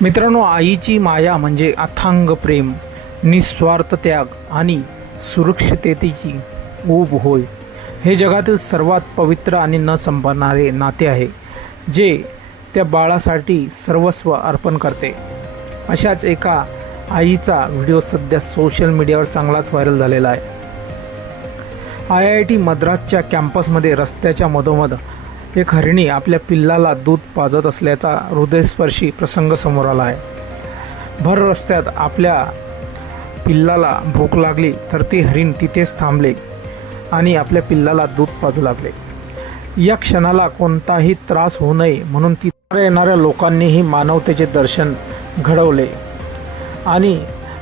मित्रांनो, आईची माया म्हणजे अथांग प्रेम, निस्वार्थ त्याग आणि सुरक्षिततेची ऊब होय. हे जगातील सर्वात पवित्र आणि न संपणारे नाते आहे, जे त्या बाळासाठी सर्वस्व अर्पण करते. अशाच एका आईचा व्हिडिओ सध्या सोशल मीडियावर चांगलाच व्हायरल झालेला आहे. IIT मद्रासच्या कॅम्पसमध्ये रस्त्याच्या मधोमध एक हरिणी आपल्या पिल्लाला दूध पाजत असल्याचा हृदयस्पर्शी प्रसंग समोर आला आहे. भर रस्त्यात आपल्या पिल्लाला भूक लागली तर ते हरिण तिथेच थांबले आणि आपल्या पिल्लाला दूध पाजू लागले. या क्षणाला कोणताही त्रास होऊ नये म्हणून तिथे येणाऱ्या लोकांनीही मानवतेचे दर्शन घडवले आणि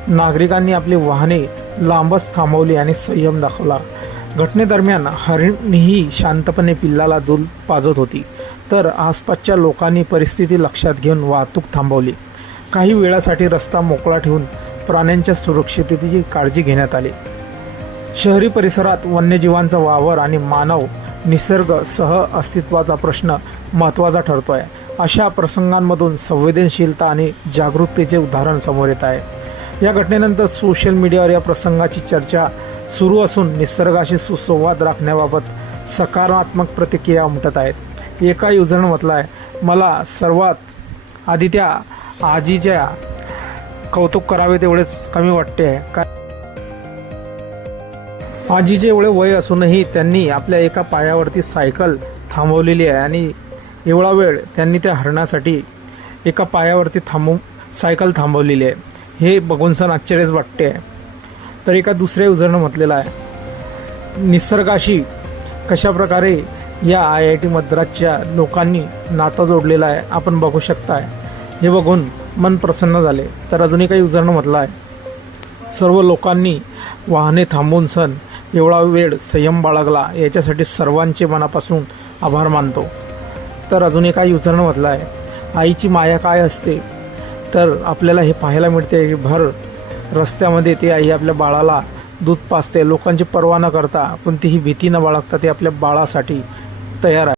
नागरिकांनी आपली वाहने लांबच थांबवली आणि संयम दाखवला. घटनेदरम्यान हरिणीही शांतपणे पिल्लाला दूध पाजत होती, तर आसपासच्या लोकांनी परिस्थिती लक्षात घेऊन वाहतूक थांबवली. काही वेळासाठी रस्ता मोकळा ठेवून प्राण्यांच्या सुरक्षिततेची काळजी घेण्यात आली. शहरी परिसरात वन्यजीवांचा वावर आणि मानव निसर्ग सह अस्तित्वाचा प्रश्न महत्त्वाचा ठरतो आहे. अशा प्रसंगांमधून संवेदनशीलता आणि जागरूकतेचे उदाहरण समोर येत आहे. या घटनेनंतर सोशल मीडियावर या प्रसंगाची चर्चा सुरू असून निसर्गाशी सुसंवाद राखण्याबाबत सकारात्मक प्रतिक्रिया उमटत आहेत. एका युजरनं म्हटलं आहे, मला सर्वात आधी त्या आजीच्या कौतुक करावे तेवढेच कमी वाटते आहे. आजीचे एवढे वय असूनही त्यांनी आपल्या एका पायावरती सायकल थांबवलेली आहे आणि एवढा वेळ त्यांनी त्या हरणासाठी एका पायावरती सायकल थांबवलेली आहे. हे बघून सण आश्चर्यच वाटते आहे. तर एका दुसऱ्या युजरनं म्हटलेलं आहे, निसर्गाशी कशाप्रकारे या IIT मद्रासच्या लोकांनी नातं जोडलेलं आहे आपण बघू शकताय. हे बघून मन प्रसन्न झाले. तर अजूनही काही युजरनं म्हटलं आहे, सर्व लोकांनी वाहने थांबवून सण एवढा वेळ संयम बाळगला याच्यासाठी सर्वांचे मनापासून आभार मानतो. तर अजूनही काही युजरनं म्हटलं आहे, आईची माया काय असते, तर आपल्याला हे पाहायला मिळते की भर रस्त्यामध्ये ती आई आपल्या बाळाला दूध पाजते. लोकांची पर्वा न करता, कोणतीही भीती न बाळगता ती आपल्या बाळासाठी तयार आहे.